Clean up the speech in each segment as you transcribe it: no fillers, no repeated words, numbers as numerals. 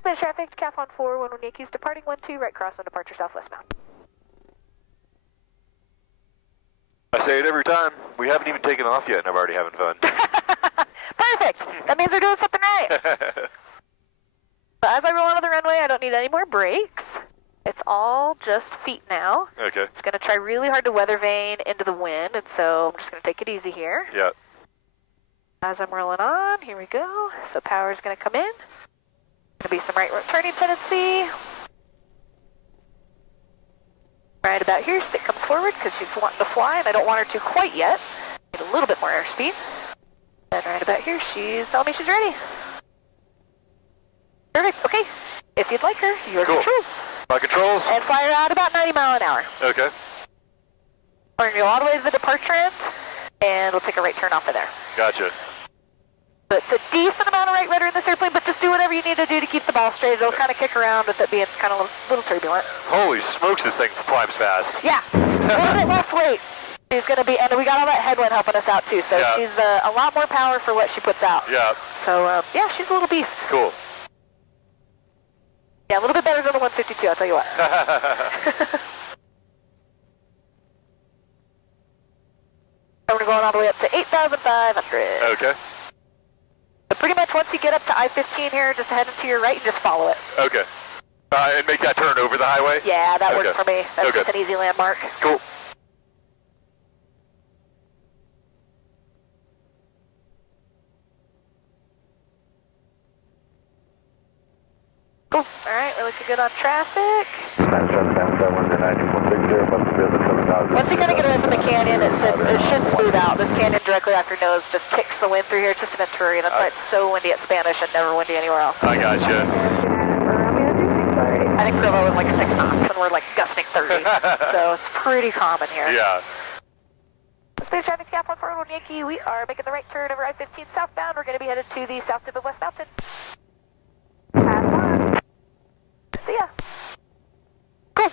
Spanish traffic, Decathlon 4, 11 Yankees, departing 12, right cross on departure southwest bound. I say it every time. We haven't even taken off yet and I'm already having fun. Perfect! That means they're doing something right! So as I roll onto the runway, I don't need any more brakes. It's all just feet now. Okay. It's going to try really hard to weather vane into the wind, and so I'm just going to take it easy here. Yeah. As I'm rolling on, here we go. So power's going to come in. Going to be some right turning tendency. Right about here, stick comes forward because she's wanting to fly, and I don't want her to quite yet. Need a little bit more airspeed. And right about here, she's telling me she's ready. Perfect. Okay. If you'd like her, your controls. My controls? And fly her out about 90 miles an hour. Okay. We're going to go all the way to the departure end, and we'll take a right turn off of there. Gotcha. But it's a decent amount of right rudder in this airplane, but just do whatever you need to do to keep the ball straight. It'll kind of kick around with it being kind of a little turbulent. Holy smokes, this thing climbs fast. Yeah. A little bit less weight. She's going to be, and we got all that headwind helping us out too, so yeah. She's a lot more power for what she puts out. Yeah. So, yeah, she's a little beast. Cool. Yeah, a little bit better than the 152, I'll tell you what. And we're going all the way up to 8,500. Okay. So pretty much once you get up to I-15 here, just head to your right and just follow it. Okay. And make that turn over the highway? Yeah, that works for me. That's just an easy landmark. Cool. Cool. All right, we're looking good on traffic. Once you kind of get away from the canyon, it should smooth out. This canyon directly off your nose just kicks the wind through here. It's just a Venturi. That's why it's so windy at Spanish and never windy anywhere else. I gotcha. I think Provo was like 6 knots, and we're like gusting 30. So it's pretty common here. Yeah. Spanish traffic, Decathlon 411 Yankee. We are making the right turn over I-15 southbound. We're going to be headed to the south tip of West Mountain. See ya. Cool.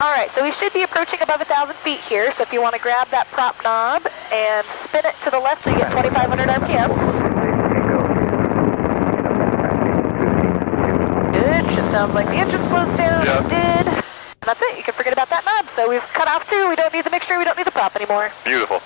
All right, so we should be approaching above 1,000 feet here. So if you want to grab that prop knob and spin it to the left, so you get 2,500 RPM. Good. Should sound like the engine slows down. Yep. It did. And that's it. You can forget about that knob. So we've cut off two. We don't need the mixture. We don't need the prop anymore. Beautiful.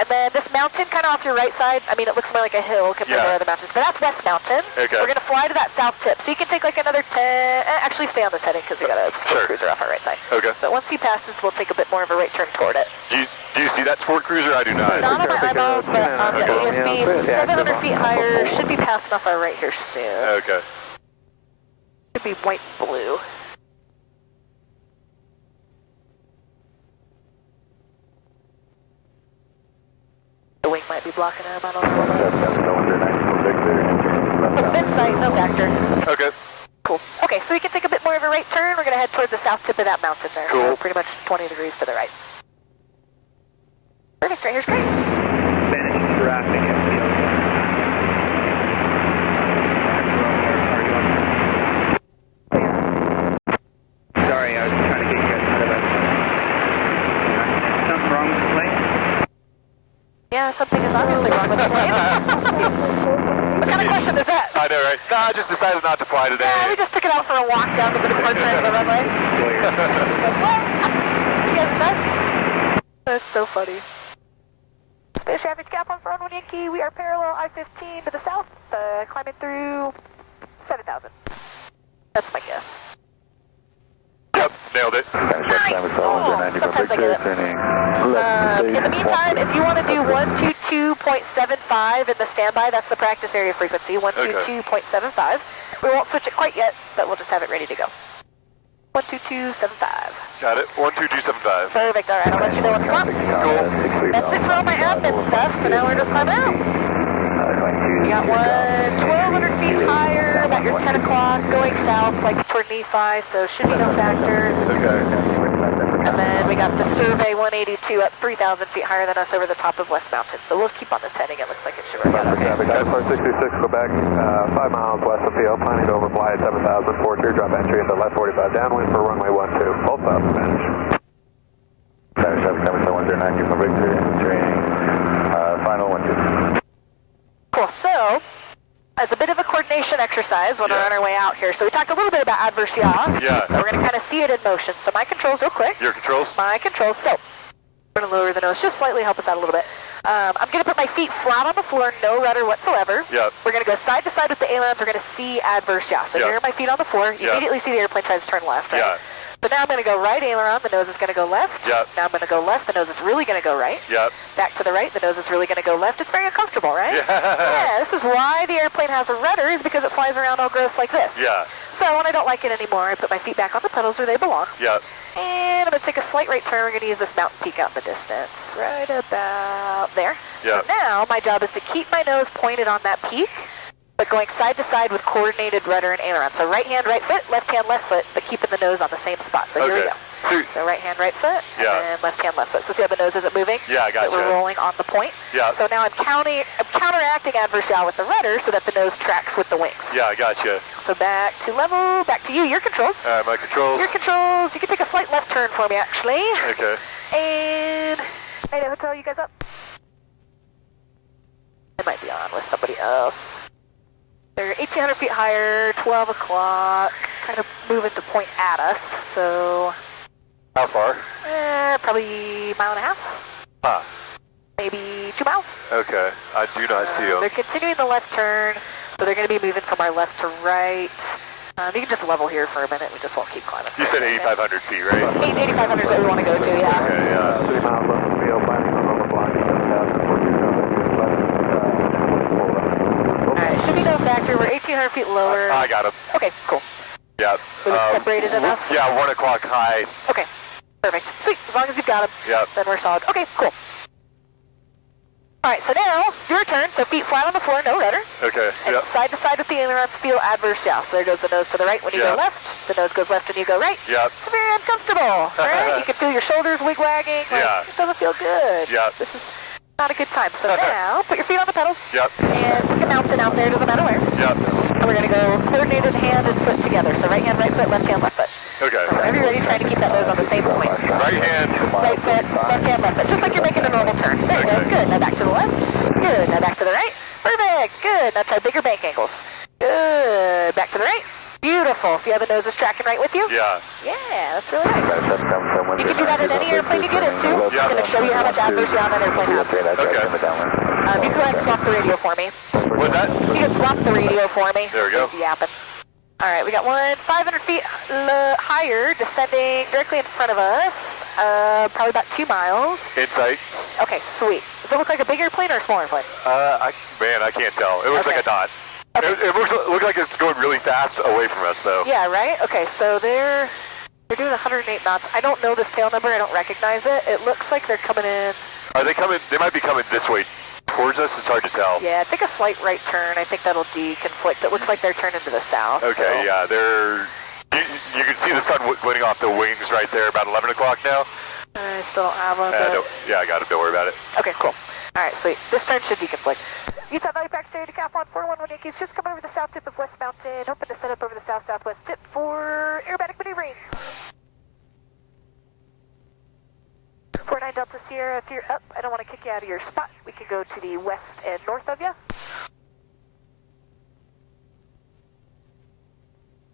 And then this mountain kind of off your right side, I mean, it looks more like a hill compared to other mountains, but that's West Mountain. Okay. We're going to fly to that south tip. So you can take like another 10, actually stay on this heading because we got a sport cruiser off our right side. Okay. But once he passes, we'll take a bit more of a right turn toward it. Do you see that sport cruiser? I do not. Not on my eyeballs, but on the ASB, 700 feet higher, should be passing off our right here soon. Okay. Should be white and blue. The wing might be blocking him, I don't know. Mid sight, no factor. Okay. Cool. Okay, so we can take a bit more of a right turn. We're going to head toward the south tip of that mountain there. Cool. So pretty much 20 degrees to the right. Perfect, right here's great. Spanish traffic at field. Sorry, I was trying to get you guys out of that. Something wrong with the plane? Yeah, something is obviously wrong with the plane. What kind of question is that? I know, right? No, I just decided not to fly today. Yeah, we just took it out for a walk down to the departure end of the runway. Like, what? You guys nuts? That's so funny. Spanish traffic, Decathlon 411 Yankee. We are parallel I-15 to the south, climbing through 7,000. That's my guess. Yep, nailed it. Nice! Oh, sometimes I get it. In the meantime, if you want to do 122.75 in the standby, that's the practice area frequency, 122.75. We won't switch it quite yet, but we'll just have it ready to go. 122.75. Got it. 12275. Perfect. All right, I'll let you know what's up. Cool. That's it for all my admin stuff, so now we're just climbing out. You got one 1,200 feet higher, about your 10 o'clock, going south, like toward Nephi, so should be no factor. Okay. And then we got the Survey 182 up 3,000 feet higher than us over the top of West Mountain. So we'll keep on this heading. It looks like it should work out okay. 626 Quebec, 5 miles west of field, planning to overfly at 7,000, 4 teardrop entry into left 45 downwind for runway 12, hold south Spanish. Spanish traffic coming to 109, keep my victory, entering final 12. Cool, so as a bit of a coordination exercise when we're on our way out here. So we talked a little bit about adverse yaw. Yeah. So we're going to kind of see it in motion. So my controls real quick. Your controls? My controls. So we're going to lower the nose just slightly, help us out a little bit. I'm going to put my feet flat on the floor, no rudder whatsoever. Yep. We're going to go side to side with the ailerons. We're going to see adverse yaw. So Yep. here are my feet on the floor. You Yep. immediately see the airplane tries to turn left, right? Yeah. So now I'm going to go right aileron, the nose is going to go left. Yep. Now I'm going to go left, the nose is really going to go right. Yep. Back to the right, the nose is really going to go left. It's very uncomfortable, right? Yeah. This is why the airplane has a rudder, is because it flies around all gross like this. Yeah. So when I don't like it anymore, I put my feet back on the pedals where they belong. Yep. And I'm going to take a slight right turn. We're going to use this mountain peak out in the distance. Right about there. Yep. So now my job is to keep my nose pointed on that peak, but going side to side with coordinated rudder and aileron. So right hand, right foot, left hand, left foot, but keeping the nose on the same spot. So here we Okay. go. So, So right hand, right foot, and Yeah. then left hand, left foot. So see how the nose isn't moving? Yeah, I gotcha. That we're rolling on the point. Yeah. So now I'm counteracting adverse yaw with the rudder so that the nose tracks with the wings. yeah, I gotcha. So back to level, back to you, your controls. My controls. Your controls, you can take a slight left turn for me actually. Okay. And, hey, hotel, you guys up? I might be on with somebody else. They're 1,800 feet higher, 12 o'clock, kind of moving to point at us, so How far? probably a mile and a half, Ah. maybe 2 miles. Okay. I do not see them. They're continuing the left turn, so they're going to be moving from our left to right. You can just level here for a minute, we just won't keep climbing. You said 8,500 feet, right? 8,500 is what we want to go to, yeah. Okay, yeah. 3 miles left of the field, planning on over block 7,000, 42 Alright, should be no factor, we're 1,800 feet lower. I got him. Okay, cool. Yeah. Was it separated enough? Yeah, 1 o'clock high. Okay, perfect. Sweet, as long as you've got them, Yep. then we're solid. Okay, cool. Alright, so now, your turn, so feet flat on the floor, no rudder. Okay. And Yep. side to side with the ailerons, feel adverse yaw. So there goes the nose to the right when you Yeah. go left, the nose goes left when you go right. Yep. It's very uncomfortable, right? You can feel your shoulders wig-wagging. Like, Yeah. It doesn't feel good. Yep. This is not a good time. So now, put your feet on the pedals. Yep. And pick a mountain out there, doesn't matter where. Yep. And we're going to go coordinated hand and foot together. So right hand, right foot, left hand, left foot. Okay. So whenever you're ready, trying to keep that nose on the same point. Right hand. Right foot, left hand, left foot. Just like you're making a normal turn. There you go. Okay. Good. Now back to the left. Good. Now back to the right. Perfect. Good. Now try bigger bank angles. Good. Back to the right. Beautiful. See how the nose is tracking right with you? Yeah. Yeah, that's really nice. You can do that in any airplane you get into. Yeah. I'm going to show you how much adverse yaw that airplane has. Okay. You can go ahead and swap the radio for me. What's that? You can swap the radio for me. There we go. He's yapping. All right, we got one 500 feet higher, descending directly in front of us, probably about 2 miles. Insight. Okay, sweet. Does it look like a big airplane or a small airplane? Man, I can't tell. It looks Okay. like a dot. Okay. It looks like it's going really fast away from us, though. Yeah, right? Okay, so they're doing 108 knots. I don't know this tail number. I don't recognize it. It looks like they're coming in. Are they coming? They might be coming this way towards us. It's hard to tell. Yeah, take a slight right turn. I think that'll deconflict. It looks like they're turning to the south. Okay, so. yeah, they're... You can see the sun winning off the wings right there about 11 o'clock now. I still don't have them. But... Yeah, I got it. Don't worry about it. Okay, cool. All right, sweet. This turn should deconflict. Utah Valley Practice Area Decathlon 411 Yankees, just come over the south tip of West Mountain, hoping to set up over the south-southwest tip for aerobatic maneuvering. 49 Delta Sierra, if you're up, I don't want to kick you out of your spot. We could go to the west and north of you.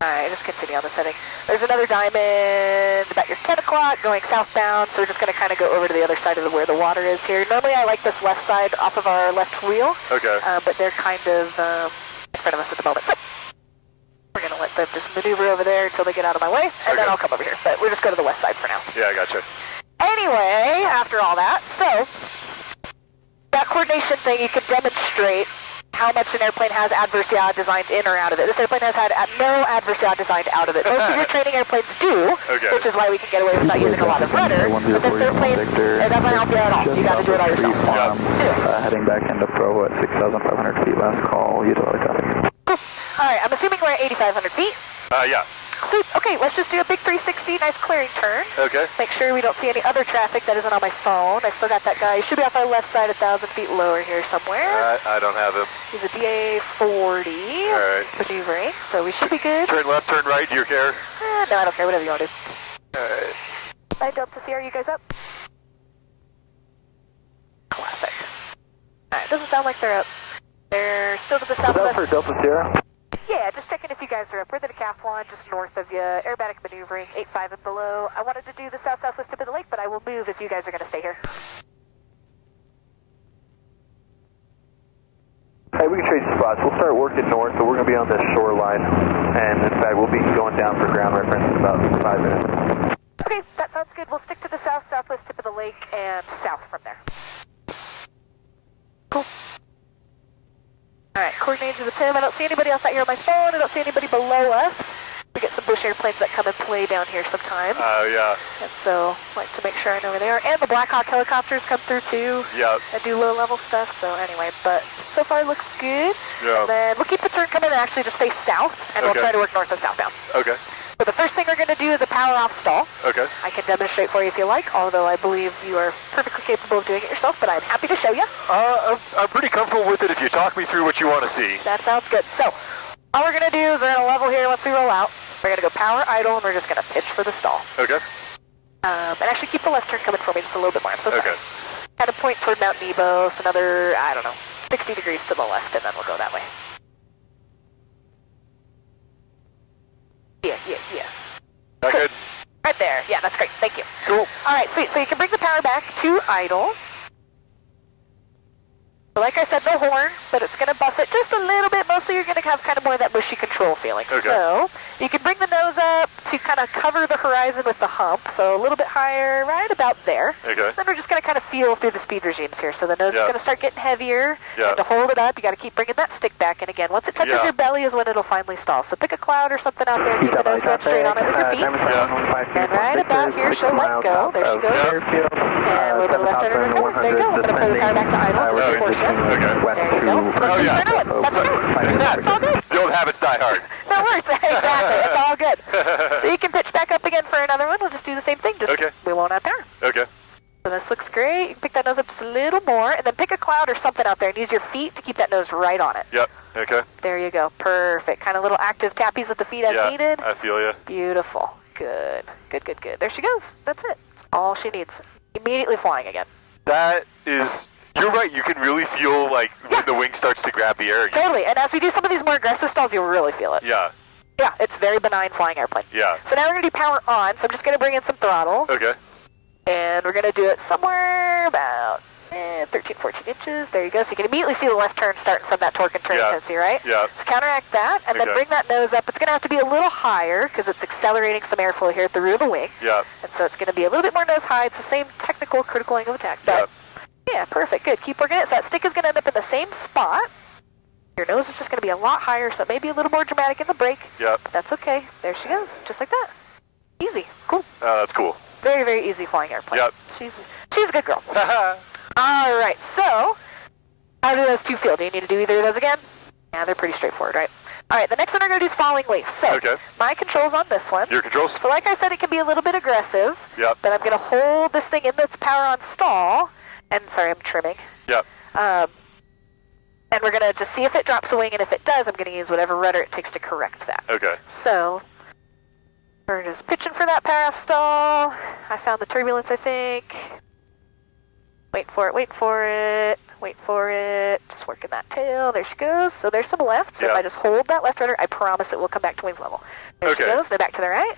Alright, just continue on this heading. There's another diamond about your 10 o'clock going southbound, so we're just going to kind of go over to the other side of where the water is here. Normally I like this left side off of our left wheel, Okay. but they're kind of in front of us at the moment. So we're going to let them just maneuver over there until they get out of my way, and then Okay. I'll come over here. But we'll just go to the west side for now. Yeah, I gotcha. Anyway, after all that, so that coordination thing, you can demonstrate how much an airplane has adverse yaw designed in or out of it. This airplane has had no adverse yaw designed out of it. Most of your training airplanes do, Okay. which is why we can get away without using a lot of rudder. But this airplane, it doesn't help you at all. You got to do it all yourself. So, anyway. Heading back into Pro at 6,500 feet, last call, Utah copy. Cool. All right, I'm assuming we're at 8,500 feet. Yeah. Sweet. Okay, let's just do a big 360, nice clearing turn. Okay. Make sure we don't see any other traffic that isn't on my phone. I still got that guy. He should be off our left side, 1,000 feet lower here somewhere. I don't have him. He's a DA-40 All right. maneuvering, so we should be good. Turn left, turn right. Do you care? No, I don't care. Whatever you want to do. All right. Hi, Delta Sierra, you guys up? Classic. Alright, doesn't sound like they're up. They're still to the Is that southwest. for Delta Sierra? Yeah, just checking if you guys are up. We're the Decathlon, just north of you. Aerobatic maneuvering, 8-5 and below. I wanted to do the south-southwest tip of the lake, but I will move if you guys are going to stay here. Hey, we can trade spots. We'll start working north, so we're going to be on this shoreline. And in fact, we'll be going down for ground reference in about 5 minutes. Okay, that sounds good. We'll stick to the south-southwest tip of the lake and south from there. Cool. Alright, coordinating to the PIM. I don't see anybody else out here on my phone. I don't see anybody below us. We get some bush airplanes that come and play down here sometimes. Oh, yeah. And so, like to make sure I know where they are. And the Black Hawk helicopters come through too. Yep. And do low-level stuff. So anyway, but so far it looks good. Yeah. And then we'll keep the turn coming and actually just face south, and we'll Okay. try to work north and southbound. Okay. So the first thing we're going to do is a power-off stall. Okay. I can demonstrate for you if you like, although I believe you are perfectly capable of doing it yourself, but I'm happy to show you. I'm pretty comfortable with it if you talk me through what you want to see. That sounds good. So, all we're going to do is we're going to level here once we roll out. We're going to go power idle, and we're just going to pitch for the stall. Okay. And actually keep the left turn coming for me just a little bit more. I'm so sorry. Okay. Kind of point toward Mount Nebo, so another, I don't know, 60 degrees to the left, and then we'll go that way. Yeah. That good? Right there. Yeah, that's great. Thank you. Cool. All right, sweet. So you can bring the power back to idle. So like I said, no horn, but it's going to buff it just a little bit. Mostly you're going to have kind of more of that mushy control feeling. Okay. So you can bring the nose up to kind of cover the horizon with the hump. So a little bit higher, right about there. Okay. Then we're just going to kind of feel through the speed regimes here. So the nose is going to start getting heavier. Yeah. And to hold it up, you got to keep bringing that stick back. And again, once it touches your belly is when it'll finally stall. So pick a cloud or something out there. Keep the nose going straight on it with your feet. And right about here, she'll let go. There she goes. And a little bit of left turn to recover. There you go. We're going to pull the car back to idle. Just a portion. Okay. There you go. Oh, yeah. That's okay. It's all good. The old habits die hard. No worries. Exactly. It's all good. So you can pitch back up again for another one. We'll just do the same thing. Just Okay. we won't have power. Okay. So this looks great. You can pick that nose up just a little more, and then pick a cloud or something out there and use your feet to keep that nose right on it. Yep. Okay. There you go. Perfect. Kind of little active tappies with the feet as needed. I feel you. Beautiful. Good. Good. There she goes. That's it. That's all she needs. Immediately flying again. That is... You're right, you can really feel like when the wing starts to grab the air again. Totally. And as we do some of these more aggressive stalls, you'll really feel it. Yeah. Yeah, it's very benign flying airplane. Yeah. So now we're going to do power on, so I'm just going to bring in some throttle. Okay. And we're going to do it somewhere about 13, 14 inches. There you go. So you can immediately see the left turn starting from that torque and turn intensity, right? Yeah. So counteract that, and then bring that nose up. It's going to have to be a little higher because it's accelerating some airflow here at the rear of the wing. Yeah. And so it's going to be a little bit more nose high. It's the same technical critical angle of attack. But yeah, perfect. Good. Keep working it. So that stick is going to end up in the same spot. Your nose is just going to be a lot higher, so it may be a little more dramatic in the brake. Yep. But that's okay. There she goes. Just like that. Easy. Cool. That's cool. Very, very easy flying airplane. Yep. She's a good girl. All right, so how do those two feel? Do you need to do either of those again? Yeah, they're pretty straightforward, right? All right, the next one we're going to do is falling leaf. So my controls on this one. Your controls? So like I said, it can be a little bit aggressive. Yep. But I'm going to hold this thing in its power on stall. And sorry, I'm trimming. Yep. And we're going to just see if it drops a wing, and if it does, I'm going to use whatever rudder it takes to correct that. Okay. So we're just pitching for that power off stall. I found the turbulence, I think. Wait for it. Just working that tail. There she goes. So there's some left. So if I just hold that left rudder, I promise it will come back to wings level. There she goes. Now back to the right.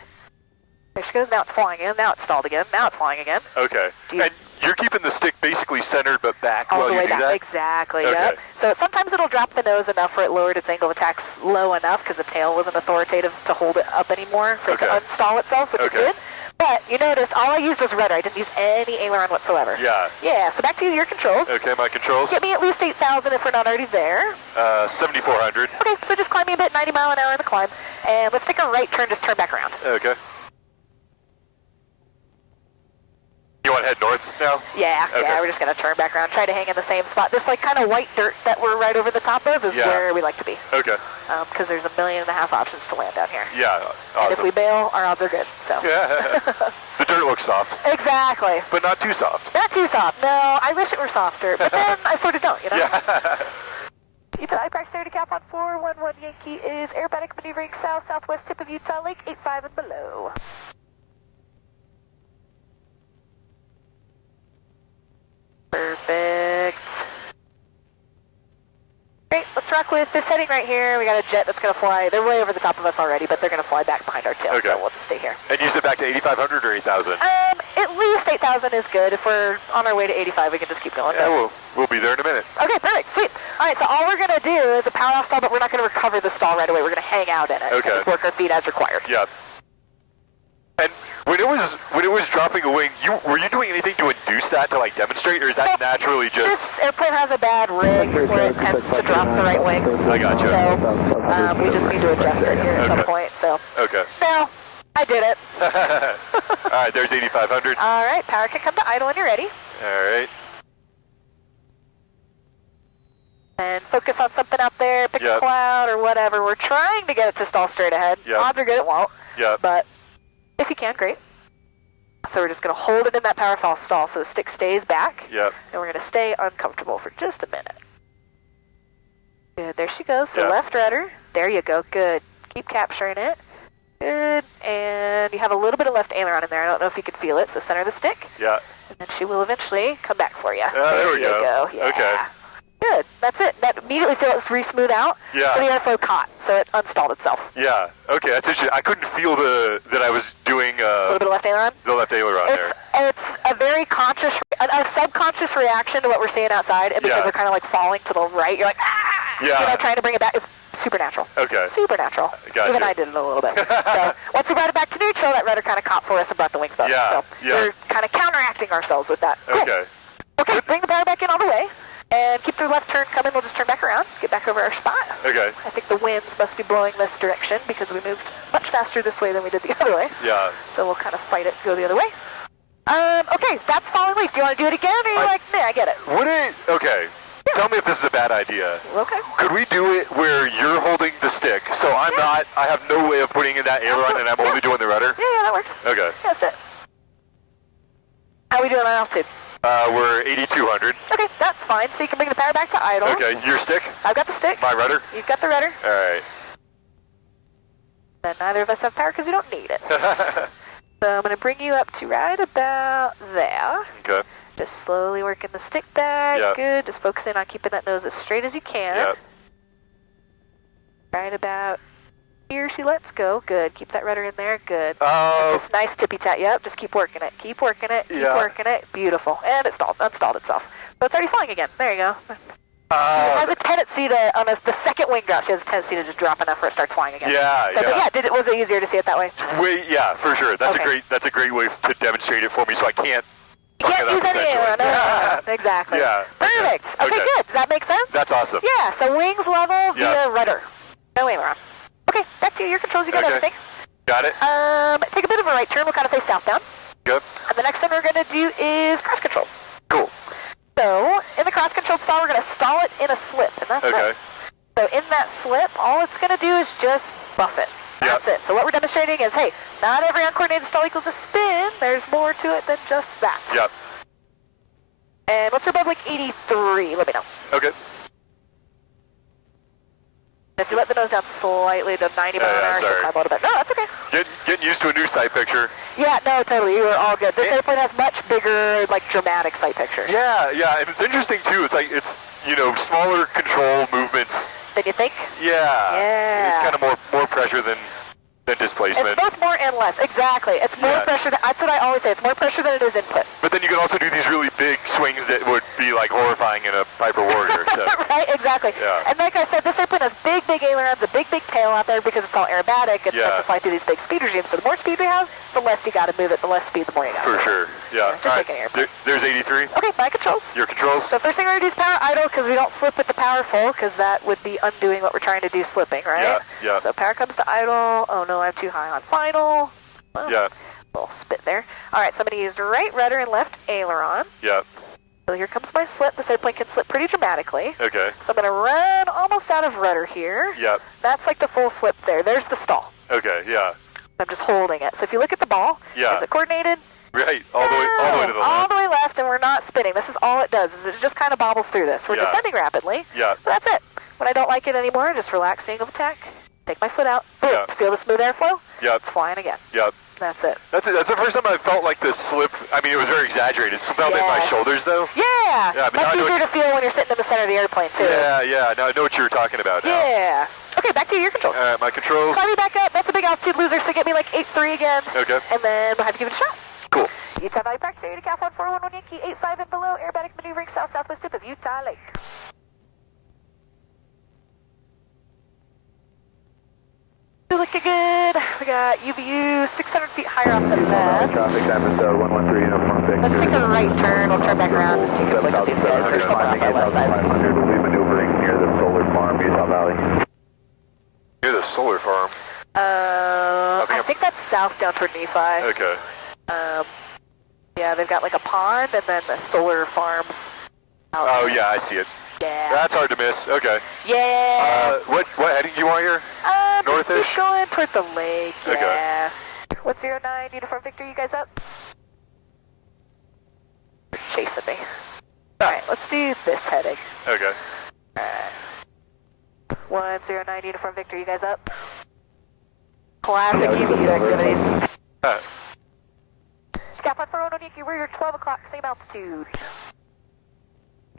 There she goes. Now it's flying again. Now it's stalled again. Now it's flying again. Okay. And you're keeping the stick basically centered but back all while the you way do back. that? Exactly. Yep. So sometimes it'll drop the nose enough where it lowered its angle of attack low enough because the tail wasn't authoritative to hold it up anymore for it to unstall itself, which it did. But you notice all I used was rudder. I didn't use any aileron whatsoever. Yeah. Yeah. So back to your controls. Okay, my controls. Get me at least 8,000 if we're not already there. 7,400. Okay, so just climb me a bit, 90 mile an hour in the climb. And let's take a right turn, just turn back around. Okay. You want to head north now? Yeah, yeah, we're just going to turn back around, try to hang in the same spot. This like kind of white dirt that we're right over the top of is where we like to be. Okay. Because there's 1.5 million options to land down here. Yeah, awesome. And if we bail, our odds are good, so. Yeah. The dirt looks soft. Exactly. But not too soft. Not too soft. No, I wish it were softer, but then I sort of don't, you know? Yeah. Utah IPRAC Sarah Cap on 411 Yankee is aerobatic maneuvering south-southwest tip of Utah Lake, 85 and below. Perfect. Great. rock with this heading right here. We got a jet that's going to fly. They're way over the top of us already, but they're going to fly back behind our tail, Okay. so we'll just stay here. And you said back to 8,500 or 8,000? At least 8,000 is good. If we're on our way to 85, we can just keep going. Yeah, we'll be there in a minute. Okay, perfect, sweet. All right, so all we're going to do is a power off stall, but we're not going to recover the stall right away. We're going to hang out in it. Okay. And just work our feet as required. Yeah. And when it was dropping a wing, were you doing anything to induce that to like demonstrate, or is that naturally just? This airplane has a bad rig where it tends to drop the right wing. I got you. So we just need to adjust it here at some point. So. Okay. No, I did it. All right, there's 8,500. All right, power can come to idle when you're ready. All right. And focus on something out there, pick a cloud or whatever. We're trying to get it to stall straight ahead. Odds are good it won't. Yeah. But if you can, great. So we're just going to hold it in that power fall stall so the stick stays back. Yep. And we're going to stay uncomfortable for just a minute. Good, there she goes. So left rudder. There you go, good. Keep capturing it. Good, and you have a little bit of left aileron in there. I don't know if you can feel it, so center the stick. Yeah. And then she will eventually come back for you. There we go. Yeah. Okay. Good, that's it. That immediately feels re-smooth out. Yeah. So the airflow caught, so it unstalled itself. Yeah. Okay, that's interesting. I couldn't feel that I was doing A little bit of left aileron? the left aileron there. It's a very conscious, a subconscious reaction to what we're seeing outside, and because we're kind of like falling to the right, you're like, ah! Yeah. You know, trying to bring it back. It's supernatural. Okay. Supernatural. Gotcha. Even I did it a little bit. So once we brought it back to neutral, that rudder kind of caught for us and brought the wings back. Yeah, So we're kind of counteracting ourselves with that. Cool. Okay. Okay, bring the power back in all the way. And keep the left turn coming. We'll just turn back around, get back over our spot. Okay. I think the winds must be blowing this direction because we moved much faster this way than we did the other way. Yeah. So we'll kind of fight it, go the other way. Okay, that's falling leaf. Do you want to do it again, or are you like, nah, I get it? Okay. Yeah. Tell me if this is a bad idea. Okay. Could we do it where you're holding the stick, so I have no way of putting in that aileron and I'm only doing the rudder? Yeah, that works. Okay. That's it. How are we doing on altitude? We're 8,200. Okay, that's fine. So you can bring the power back to idle. Okay, your stick? I've got the stick. My rudder? You've got the rudder. All right. Then neither of us have power because we don't need it. So I'm going to bring you up to right about there. Okay. Just slowly working the stick back. Yep. Good. Just focusing on keeping that nose as straight as you can. Yep. Right about here she lets go. Good. Keep that rudder in there. Good. Oh. This nice tippy tap. Yep. Just keep working it. Keep working it. Keep working it. Beautiful. And it unstalled itself. So it's already flying again. There you go. It has a tendency to, on the second wing drop, she has a tendency to just drop enough where it starts flying again. Yeah, so, yeah. But was it easier to see it that way? Yeah, for sure. That's Okay. a great way to demonstrate it for me, so I can't. You can't use any aileron. No. Exactly. Yeah. Perfect. Okay, good. Does that make sense? That's awesome. Yeah, so wings level via rudder. No aileron. Okay, back to you. Your controls, you got everything. Got it. Take a bit of a right turn. We'll kind of face southbound. Good. And the next thing we're going to do is cross control. Cool. So, in the cross controlled stall, we're going to stall it in a slip, and that's it. So in that slip, all it's going to do is just buff it. That's it. So what we're demonstrating is, hey, not every uncoordinated stall equals a spin. There's more to it than just that. Yep. And what's your Republic 83? Let me know. Okay. If you let the nose down slightly to 90 miles an hour, she'll climb a little bit. No, that's okay. Getting used to a new sight picture. Yeah, no, totally. You are all good. This airplane has much bigger, like, dramatic sight pictures. Yeah, and it's interesting too. It's like smaller control movements. Than you think? Yeah. It's kind of more pressure than displacement. It's both more and less. Exactly. It's more pressure. That's what I always say. It's more pressure than it is input. But then you can also do these really big swings that would be like horrifying in a Piper Warrior. So. Right, exactly. Yeah. And like I said, this airplane has big ailerons, a big tail out there because it's all aerobatic and it's to fly through these big speed regimes. So the more speed we have, the less you got to move it. The less speed, the more you got to move it. For sure. Yeah. Just like an airplane. There's 83. Okay, my controls. Your controls. So first thing we're going to do is power idle because we don't slip with the power full because that would be undoing what we're trying to do slipping, right? Yeah. So power comes to idle. Oh no, I'm too high on final. Well, little spit there. All right, so I'm going to use the right rudder and left aileron. Yeah. So here comes my slip. This airplane can slip pretty dramatically. Okay. So I'm going to run almost out of rudder here. Yep. That's like the full slip there. There's the stall. Okay, yeah. I'm just holding it. So if you look at the ball, is it coordinated? Right, all the way to the left. All the way left, and we're not spinning. This is all it does, is it just kind of bobbles through this. We're descending rapidly. Yeah. But that's it. When I don't like it anymore, just relax, angle of attack, take my foot out, boom, feel the smooth airflow, Yep. it's flying again. Yep. That's it. That's it. That's the first time I felt like the slip. I mean, it was very exaggerated. It felt in my Yes. shoulders, though. Yeah! Yeah, but now I Much know easier to feel when you're sitting in the center of the airplane, too. Yeah. Now I know what you were talking about now. Yeah. Okay, back to your controls. All right, my controls. Climb me back up. That's a big altitude loser, so get me like 8.3 again. Okay. And then we'll have to give it a shot. Cool. Utah Valley practice area, Decathlon 411 Yankee, 85 and below, aerobatic maneuvering south-southwest tip of Utah Lake. Still looking good. We got UVU 600 feet higher off the left. Traffic, episode 113, uniform Victor. Let's take a right turn. We'll turn back around. Just take a look at these guys. There's someone on my left side. 500, we'll be maneuvering near the solar farm, Utah Valley. Near the solar farm. I think that's south down toward Nephi. Okay. Yeah, they've got like a pond and then the solar farms. Oh yeah, I see it. Yeah. That's hard to miss. Okay. Yeah. What heading do you want here? Northish? Keep going toward the lake. Okay. Yeah. What's 09 uniform Victor? You guys up? You're chasing me. All right, let's do this heading. Okay. 109 uniform Victor. You guys up? Classic UVU activities. Decathlon 411 Yankee, we're your 12 o'clock, same altitude.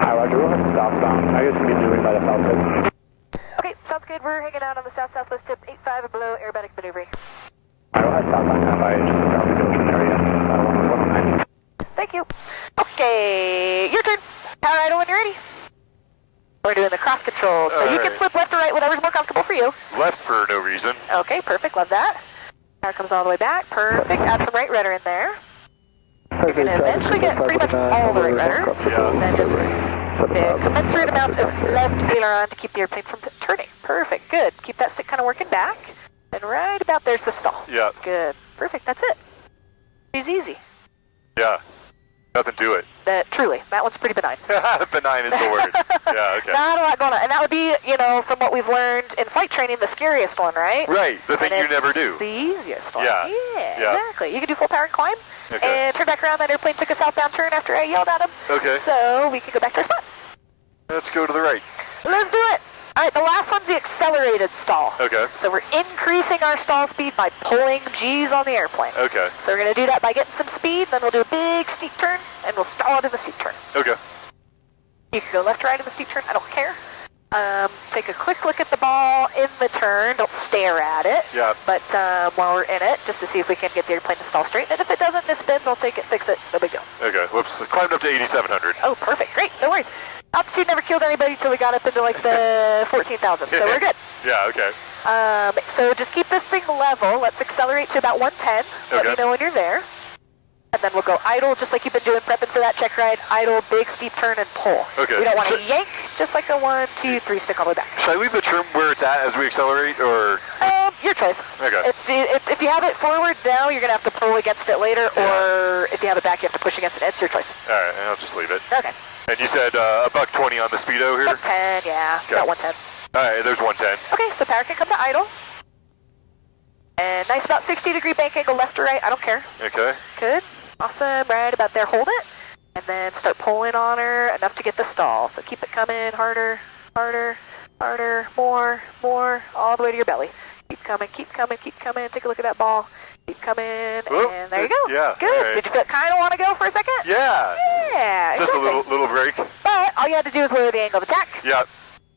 Hi, Roger, we'll head southbound. I guess we'll be maneuvering by the south coast. Okay, sounds good. We're hanging out on the south-southwest tip, 85 and below, aerobatic maneuvering. Alright, we'll head southbound now by just the South Ocean area, 119. Thank you. Okay, your turn. Power idle when you're ready. We're doing the cross control, so you can flip left or right, whatever's more comfortable for you. Left for no reason. Okay, perfect. Love that. Power comes all the way back. Perfect. Add some right rudder in there. You're going to eventually get pretty much all the right rudder. Yeah. And then just a commensurate amount of left aileron to keep the airplane from turning. Perfect. Good. Keep that stick kind of working back. And right about there's the stall. Yeah. Good. Perfect. That's it. It's easy. Yeah. Nothing to it. Truly. That one's pretty benign. Benign is the word. Yeah, okay. Not a lot going on. And that would be, you know, from what we've learned in flight training, the scariest one, right? Right. The thing And you never do. It's the easiest one. Yeah. Yeah, exactly. You can do full power and climb. Okay. And turn back around. That airplane took a southbound turn after I yelled at him. Okay. So we can go back to our spot. Let's go to the right. Let's do it. All right, the last one's the accelerated stall. Okay. So we're increasing our stall speed by pulling G's on the airplane. Okay. So we're going to do that by getting some speed, then we'll do a big steep turn, and we'll stall it in the steep turn. Okay. You can go left or right in the steep turn, I don't care. Take a quick look at the ball in the turn, don't stare at it. Yeah. But while we're in it, just to see if we can get the airplane to stall straight. And if it doesn't, this spins, I'll take it, fix it, it's no big deal. Okay. Whoops. Climbed up to 8,700. Oh, perfect, great, no worries. Altitude never killed anybody until we got up into like the 14,000, so we're good. Yeah, okay. So just keep this thing level. Let's accelerate to about 110. Let me Okay. know when you're there. And then we'll go idle, just like you've been doing, prepping for that check ride. Idle, big steep turn, and pull. Okay. We don't want to yank, just like a 1, 2, 3 stick all the way back. Should I leave the trim where it's at as we accelerate, or? Your choice. Okay. If you have it forward now, you're going to have to pull against it later, or if you have it back, you have to push against it. It's your choice. All right, I'll just leave it. Okay. And you said $120 on the speedo here? 110, yeah. Okay. About 110. All right, there's 110. Okay, so power can come to idle. And nice about 60-degree bank angle left or right. I don't care. Okay. Good. Awesome. Right about there. Hold it. And then start pulling on her enough to get the stall. So keep it coming. Harder, harder, harder, more, all the way to your belly. Keep coming, keep coming, keep coming. Take a look at that ball. Keep coming. Whoop. And there you go. Yeah. Good. All right. Did you kind of want to go for a second? Yeah. Yeah. Just exactly. a little break. But all you had to do is lower the angle of attack. Yeah.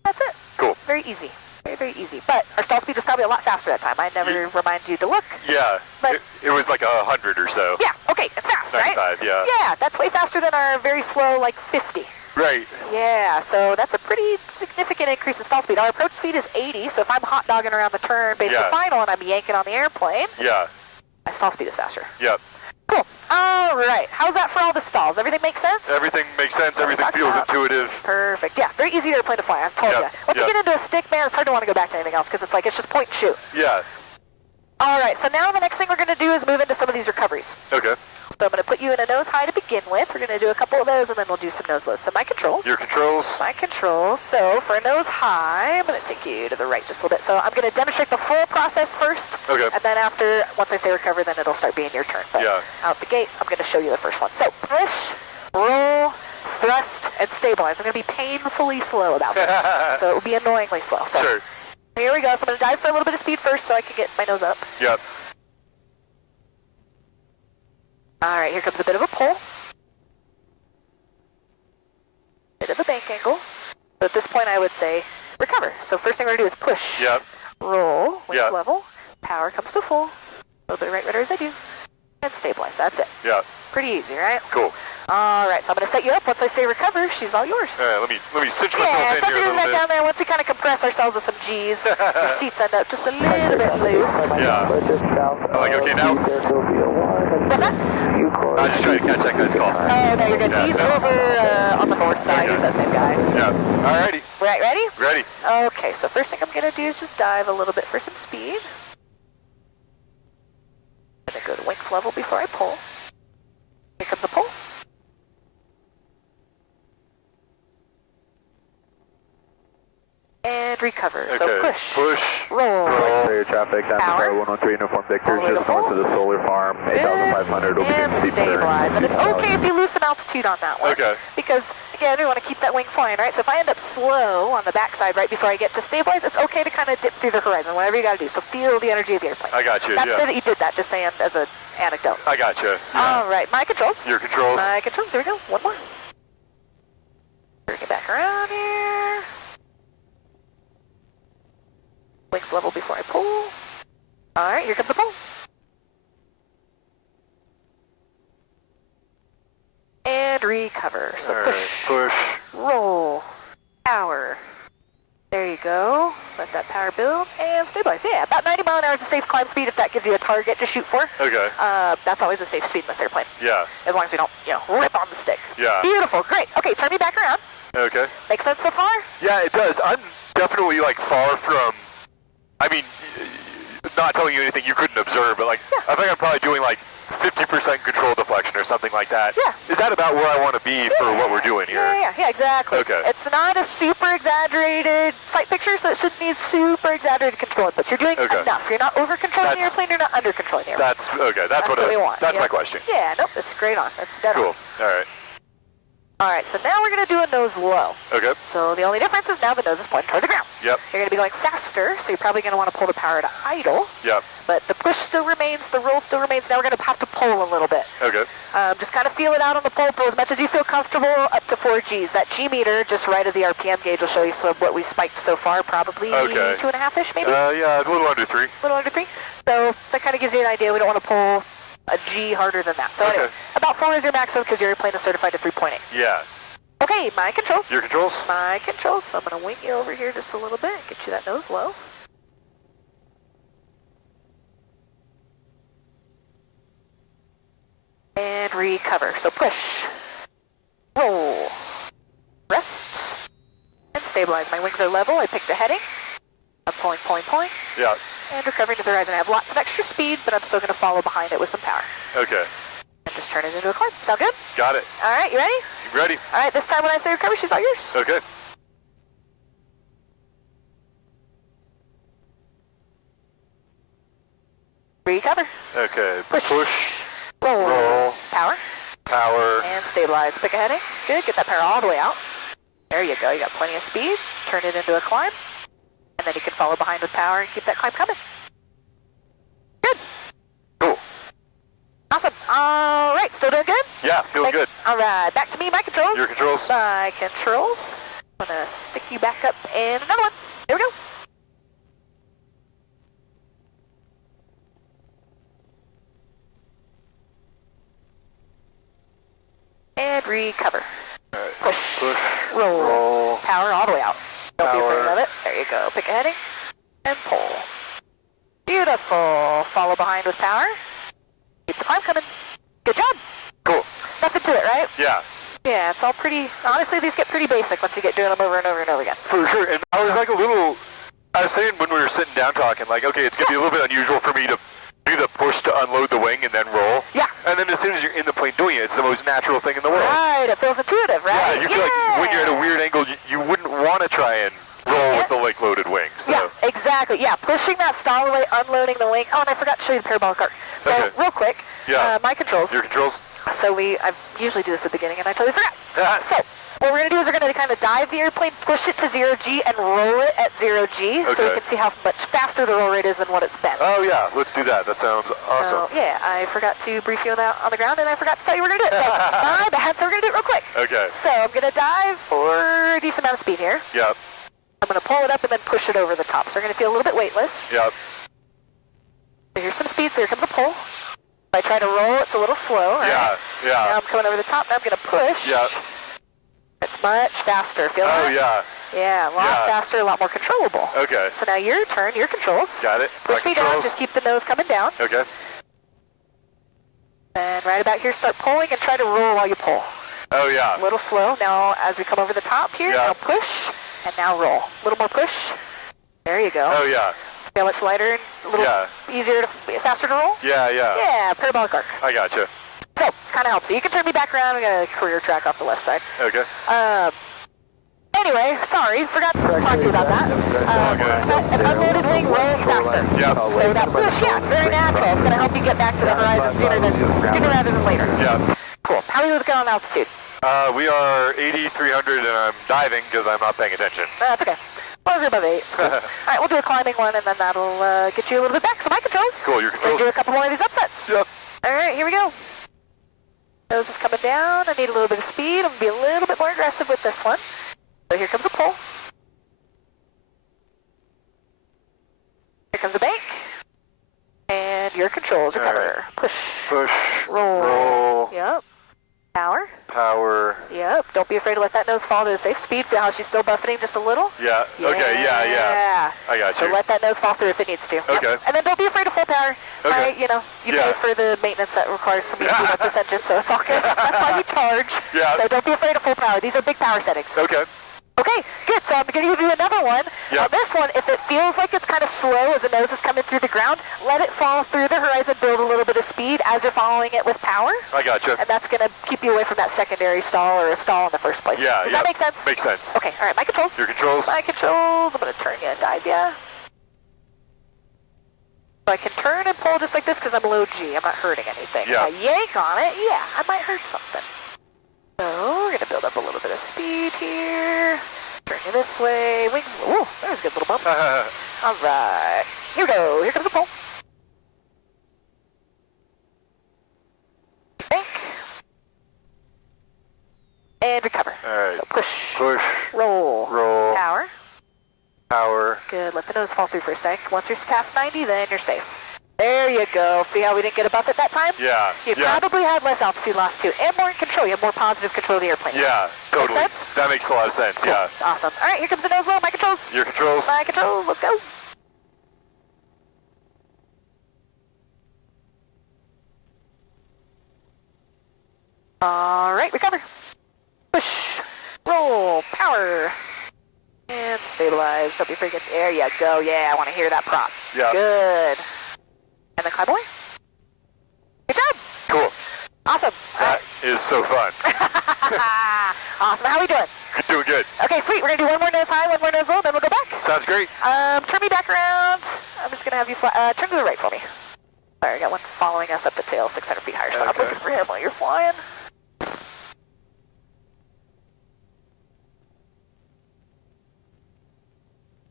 That's it. Cool. Very easy. Very, very easy. But our stall speed was probably a lot faster that time. I never remind you to look. Yeah. But- It was like 100 or so. Yeah. Okay. It's fast, right? 95, yeah. Yeah. That's way faster than our very slow, like 50. Right. Yeah, so that's a pretty significant increase in stall speed. Our approach speed is 80, so if I'm hot dogging around the turn based on final and I'm yanking on the airplane, Yeah. my stall speed is faster. Yep. Cool. All right. How's that for all the stalls? Everything make sense? Everything makes sense. Everything feels intuitive. Perfect. Yeah, very easy airplane to fly. I've told you. Once you get into a stick, man, it's hard to want to go back to anything else because it's like it's just point and shoot. Yeah. All right. So now the next thing we're going to do is move into some of these recoveries. Okay. So I'm going to put you in a nose high to begin with. We're going to do a couple of those, and then we'll do some nose lows. So my controls. Your controls. My controls. So for a nose high, I'm going to take you to the right just a little bit. So I'm going to demonstrate the full process first. Okay. And then after, once I say recover, then it'll start being your turn. But out the gate, I'm going to show you the first one. So push, roll, thrust, and stabilize. I'm going to be painfully slow about this. So it will be annoyingly slow. So Sure. here we go. So I'm going to dive for a little bit of speed first so I can get my nose up. Yep. All right, here comes a bit of a pull. Bit of a bank angle. So at this point, I would say recover. So first thing we're gonna do is push. Yep. Roll, wings Yep. level, power comes to full. A little bit of right rudder as I do. And stabilize, that's it. Yeah. Pretty easy, right? Cool. All right, so I'm gonna set you up. Once I say recover, she's all yours. All right, let me cinch myself Yeah, in here a something little back bit. down there. Once we kind of compress ourselves with some G's, the seats end up just a little bit loose. Yeah. I'm like, okay, now? What's that? I was just trying to catch that guy's call. Oh, no, you're good. Yeah, He's no. over on the north side. Okay. He's that same guy. Yeah. Alrighty. Right, ready? Ready. Okay, so first thing I'm going to do is just dive a little bit for some speed. I'm going to go to wings level before I pull. Here comes a pull. And recover. So Okay. push. Push. Roll. Clear traffic, Power. 113 Uniform Victor, All the way just to north full. of the solar farm, 8,500 will begin And steep turn. stabilize. And it's okay if you lose some altitude on that one. Okay. Because, again, we want to keep that wing flying, right? So if I end up slow on the backside right before I get to stabilize, it's okay to kind of dip through the horizon, whatever you got to do. So feel the energy of the airplane. I got you, Not to yeah. say that you did that, just saying as an anecdote. I gotcha. All right, my controls. Your controls. My controls, here we go. One more. Bring it back around here. Wings level before I pull. All right, here comes the pull. And recover. So All push, right. Push. roll, power. There you go. Let that power build and stabilize. Yeah, about 90 mile an hour is a safe climb speed if that gives you a target to shoot for. Okay. That's always a safe speed in this airplane. Yeah. As long as we don't, rip on the stick. Yeah. Beautiful, great. Okay, turn me back around. Okay. Makes sense so far? Yeah, it does. I'm definitely like far from. I mean, not telling you anything you couldn't observe, but like, Yeah. I think I'm probably doing like 50% control deflection or something like that. Yeah. Is that about where I want to be for what we're doing here? Yeah, exactly. Okay. It's not a super exaggerated sight picture, so it shouldn't need super exaggerated control inputs. You're doing Okay. enough. You're not over controlling the That's- airplane, you're not under controlling the airplane. That's okay. That's what we want. That's yeah. my question. Yeah, nope, that's great on. That's dead Cool. on. All right. All right, so now we're going to do a nose low. Okay. So the only difference is now the nose is pointed toward the ground. Yep. You're going to be going faster, so you're probably going to want to pull the power to idle. Yep. But the push still remains, the roll still remains. Now we're going to have to pull a little bit. Okay. Just kind of feel it out on the pull as much as you feel comfortable, up to 4 Gs. That G meter just right of the RPM gauge will show you what we spiked so far, probably Okay. 2.5-ish maybe, Yeah, a little under 3. a little under 3. So that kind of gives you an idea. We don't want to pull a G harder than that. So Okay. anyway, about 4 is your maximum because your airplane is certified to 3.8. Yeah. Okay, my controls. Your controls? My controls. So I'm going to wing you over here just a little bit, get you that nose low. And recover. So push, roll, rest, and stabilize. My wings are level. I picked a heading. I'm pulling, Yeah. and recovering to the horizon. I have lots of extra speed, but I'm still going to follow behind it with some power. Okay. And just turn it into a climb. Sound good? Got it. All right, you ready? You ready? All right, this time when I say recover, she's all yours. Okay. Recover. Okay. Push. Roll. Roll. Power. Power. And stabilize. Pick a heading. Good. Get that power all the way out. There you go. You got plenty of speed. Turn it into a climb. And then you can follow behind with power and keep that climb coming. Good. Cool. Awesome. All right. Still doing good? Yeah, feeling good. All right. Back to me. My controls. Your controls? My controls. I'm going to stick you back up in another one. Here we go. And recover. All right. Push. Push. Roll. Roll. Power all the way out. Don't be Power. afraid of it. There you go. Pick a heading. And pull. Beautiful. Follow behind with power. Keep the climb coming. Good job. Cool. Nothing to it, right? Yeah. Yeah, it's all pretty... Honestly, these get pretty basic once you get doing them over and over and over again. For sure. And I was like I was saying when we were sitting down talking, like, okay, it's going to be a little bit unusual for me to do the push to unload the wing and then roll. Yeah. And then as soon as you're in the plane doing it, it's the most natural thing in the world. Right, it feels intuitive, right? Yeah, you feel like when you're at a weird angle, you wouldn't want to try and roll with the loaded wing. So. Yeah, exactly. Yeah, pushing that stall away, unloading the wing. Oh, and I forgot to show you the parabolic arc. So, Okay. real quick, Yeah. my controls. Your controls? So I usually do this at the beginning, and I totally forgot. So, what we're going to do is we're going to kind of dive the airplane, push it to 0G, and roll it at 0G, so we can see how much faster the roll rate is than what it's been. Oh yeah, let's do that. That sounds awesome. So, yeah, I forgot to brief you on that on the ground, and I forgot to tell you we're going to do it. So, my bad, so we're going to do it real quick. Okay. So I'm going to dive for a decent amount of speed here. Yep. I'm going to pull it up and then push it over the top. So we're going to feel a little bit weightless. Yep. So here's some speed, so here comes a pull. If I try to roll, it's a little slow, right? Yeah, yeah. Now I'm coming over the top, now I'm going to push. Yep. It's much faster. Feel Oh, that? yeah. Yeah, a lot faster, a lot more controllable. Okay. So now your turn, your controls. Got it. Push me down, just keep the nose coming down. Okay. And right about here, start pulling and try to roll while you pull. Oh, yeah. A little slow. Now as we come over the top here, now push, and now roll. A little more push. There you go. Oh, yeah. Feel much lighter and a little easier, faster to roll? Yeah, yeah. Yeah, parabolic arc. I gotcha. So, kind of helps. So you can turn me back around. We got a career track off the left side. Okay. Anyway, sorry, forgot to talk to you about that. An unloaded wing rolls faster. Yep. So that push, it's very natural. It's going to help you get back to the horizon sooner rather than later. Yeah. Cool. How are you looking on altitude? We are 8,300 and I'm diving because I'm not paying attention. That's okay. As long as you're above 8. Cool. All right, we'll do a climbing one, and then that'll get you a little bit back. So my controls. Cool, your controls. We'll do a couple more of these upsets. Yep. All right, here we go. Nose is coming down. I need a little bit of speed. I'm going to be a little bit more aggressive with this one. So here comes a pull. Here comes a bank. And your controls are cover. Push. Push. Roll. Roll. Yep. Power. Power. Yep. Don't be afraid to let that nose fall to a safe speed. Feel how she's still buffeting just a little? Yeah. Okay, yeah. I got you. So let that nose fall through if it needs to. Okay. Yep. And then don't be afraid of full power. Okay. Right? You know, you pay for the maintenance that requires for me to boot up this engine, so it's all good. That's why we charge. Yeah. So don't be afraid of full power. These are big power settings. Okay. Okay, good. So I'm going to give you another one. Yep. On this one, if it feels like it's kind of slow as the nose is coming through the ground, let it fall through the horizon, build a little bit of speed as you're following it with power. I gotcha. And that's going to keep you away from that secondary stall or a stall in the first place. Yeah, Does that make sense? Makes sense. Okay, all right, my controls. Your controls. My controls. I'm going to turn you and dive you. So I can turn and pull just like this because I'm low G. I'm not hurting anything. Yeah. If I yank on it, I might hurt something. So we're going to build up a little bit of speed here. Turn you this way. Wings. Ooh, there's a good little bump. All right. Here we go. Here comes the pull. Bank. And recover. All right. So push. Push. Roll. Roll. Power. Power. Good. Let the nose fall through for a sec. Once you're past 90, then you're safe. There you go. See how we didn't get a bump at that time? Yeah. You probably had less altitude last two, and more in control. You have more positive control of the airplane. Yeah, totally. Make sense? That makes a lot of sense, Cool. yeah. Awesome. All right, here comes the nose low. My controls. Your controls. My controls. Let's go. All right, recover. Push. Roll. Power. And stabilize. Don't be freaking. There you go. Yeah, I want to hear that prop. Yeah. Good. And then climb away. Good job. Cool. Awesome. That is so fun. Awesome. How are we doing? You're doing good. Okay, sweet. We're going to do one more nose high, one more nose low, then we'll go back. Sounds great. Turn me back around. I'm just going to have you fly. Turn to the right for me. Sorry, I got one following us up the tail 600 feet higher, so I'm Okay. looking for him while you're flying.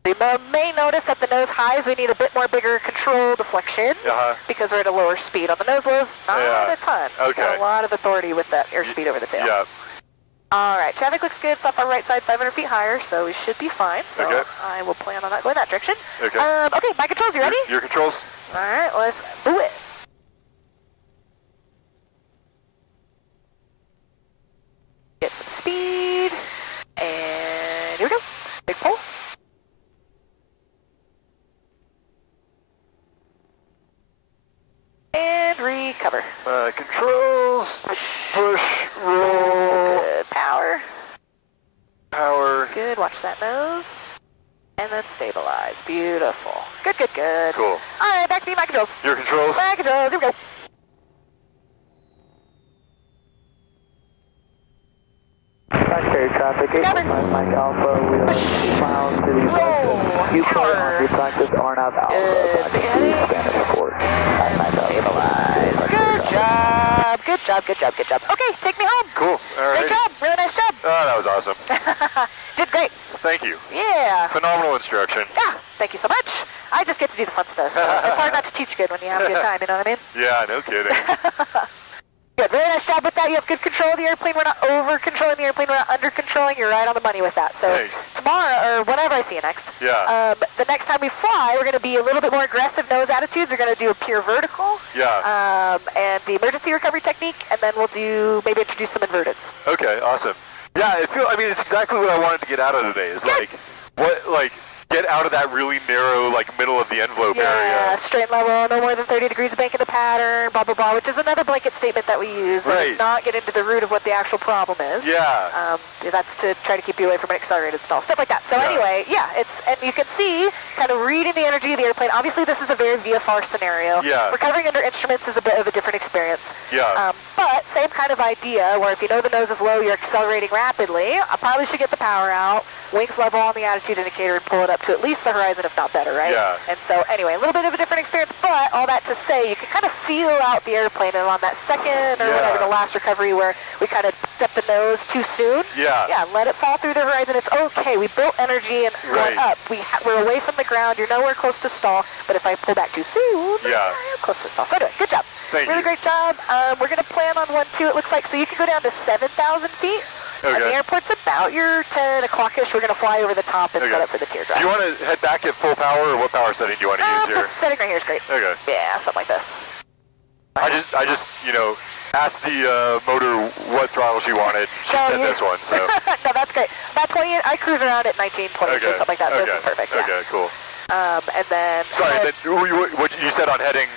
You may notice that the nose highs, we need a bit more bigger control deflections because we're at a lower speed. On the nose lows, not a ton. Okay. Got a lot of authority with that airspeed over the tail. Yeah. All right, traffic looks good. It's off our right side, 500 feet higher, so we should be fine. So I will plan on not going that direction. Okay. Okay, my controls, you ready? Your controls. All right, let's do it. Get some speed, and here we go. Big pull. And recover. Controls. Push. Roll. Good. Power. Power. Good. Watch that nose. And then stabilize. Beautiful. Good, good, good. Cool. All right, back to me, my controls. Your controls. My controls. Here we go. Secondary traffic, 815 Mike Alpha, we are 2 miles to the west. You clear on your practice RNAV Alpha, Spanish Port. Stabilize. Good job. Good job, good job, good job. Okay, take me home. Cool. All right. Great job. Really nice job. Oh, that was awesome. fun stuff. So it's hard not to teach good when you have a good time, you know what I mean? Yeah, no kidding. Good, very nice job with that. You have good control of the airplane. We're not over-controlling the airplane. We're not under-controlling. You're right on the money with that. So Thanks. tomorrow, or whenever I see you next, Yeah. the next time we fly, we're going to be a little bit more aggressive nose attitudes. We're going to do a pure vertical. Yeah. And the emergency recovery technique, and then we'll do, maybe introduce some inverteds. Okay, awesome. Yeah, I mean, it's exactly what I wanted to get out of today. Is like, get out of that really narrow, like, middle of the envelope Yeah, area. straight level, no more than 30 degrees of bank in the pattern, blah, blah, blah, which is another blanket statement that we use. That Right. does not get into the root of what the actual problem is. Yeah. That's to try to keep you away from an accelerated stall, stuff like that. So Yeah. anyway, yeah, and you can see, kind of reading the energy of the airplane. Obviously, this is a very VFR scenario. Yeah. Recovering under instruments is a bit of a different experience. Yeah. But same kind of idea, where if you know the nose is low, you're accelerating rapidly. I probably should get the power out, wings level on the attitude indicator, and pull it up to at least the horizon, if not better, right? Yeah. And so anyway, a little bit of a different experience, but all that to say, you can kind of feel out the airplane, and on that second, or Yeah. whatever, the last recovery where we kind of up the nose too soon. Yeah. Yeah, let it fall through the horizon. It's okay. We built energy and Right. going up. We're away from the ground. You're nowhere close to stall, but if I pull back too soon, Yeah. I'm close to stall. So anyway, good job. Thank really you. great job. We're going to plan on 1-2, it looks like. So you can go down to 7,000 feet. And the Okay. airport's about your 10 o'clock-ish. We're going to fly over the top and Okay. set up for the teardrop. Do you want to head back at full power, or what power setting do you want to use here? This setting right here is great. Okay. Yeah, something like this. I just, asked the motor what throttle she wanted. She said this one, so. No, that's great. About 20, I cruise around at 19, 20, Okay. something like that. So Okay. this is perfect. Yeah. Okay, cool. And then... Sorry, then what you said on heading.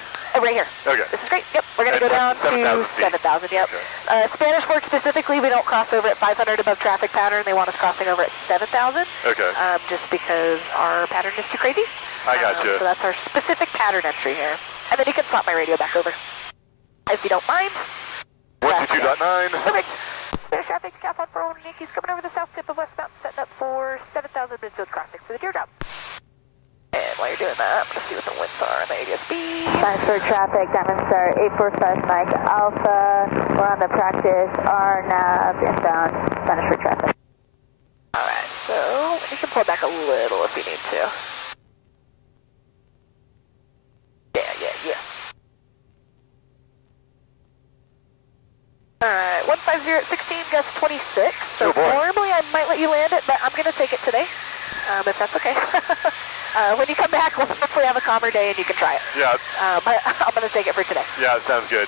right here. Okay. This is great. Yep, we're going to go down And 7,000 to feet. 7,000, yep. Okay. Spanish Fork specifically, we don't cross over at 500 above traffic pattern. They want us crossing over at 7,000. Okay. Just because our pattern is too crazy. I gotcha. So that's our specific pattern entry here. And then you can swap my radio back over, if you don't mind. 122.9. Perfect. Spanish traffic, Decathlon 401 Yankees coming over the south tip of West Mountain, setting up for 7,000 midfield crossing for the teardrop. And while you're doing that, I'm going to see what the winds are on the ADS-B. Transfer traffic, Diamond Star 845 Mike Alpha. We're on the practice RNAV inbound. Spanish for traffic. Alright, so you can pull back a little if you need to. Yeah. Alright, 150 at 16, gust 26. So Oh boy. normally I might let you land it, but I'm going to take it today, if that's okay. When you come back, we'll hopefully have a calmer day and you can try it. Yeah, But I'm going to take it for today. yeah, it sounds good.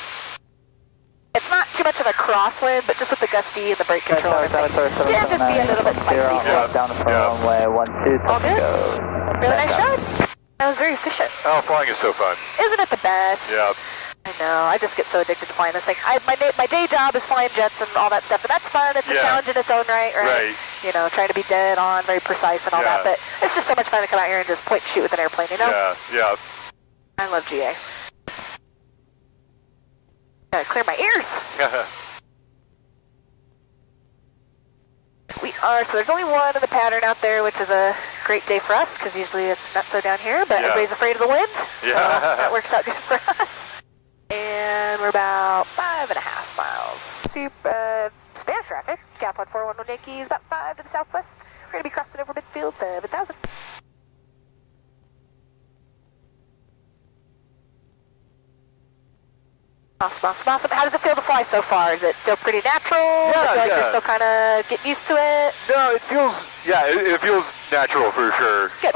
It's not too much of a crosswind, but just with the gusty and the brake control and everything. Yeah, just be a little bit spicy. Yeah. Down the runway 12. All good? Really nice job. That was very efficient. Oh, flying is so fun. Isn't it the best? Yeah. I know. I just get so addicted to flying this thing. My day job is flying jets and all that stuff, and that's fun. It's a Yeah. challenge in its own right? Right. You know, trying to be dead on, very precise and all Yeah. that, but it's just so much fun to come out here and just point and shoot with an airplane, you know? Yeah. I love GA. Gotta clear my ears. We are, so there's only one in the pattern out there, which is a great day for us, because usually it's not so down here, but Yeah. everybody's afraid of the wind, so Yeah. that works out good for us. And we're about 5.5 miles. Spanish traffic, Decathlon 411 Yankees, about 5 to the southwest. We're going to be crossing over midfield, 7,000. Awesome. How does it feel to fly so far? Does it feel pretty natural? Yeah, I feel like yeah. you're still kind of getting used to it? No, it feels natural for sure. Good.